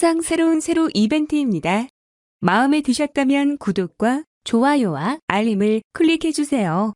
항상 새로운 새로 이벤트입니다. 마음에 드셨다면 구독과 좋아요와 알림을 클릭해주세요.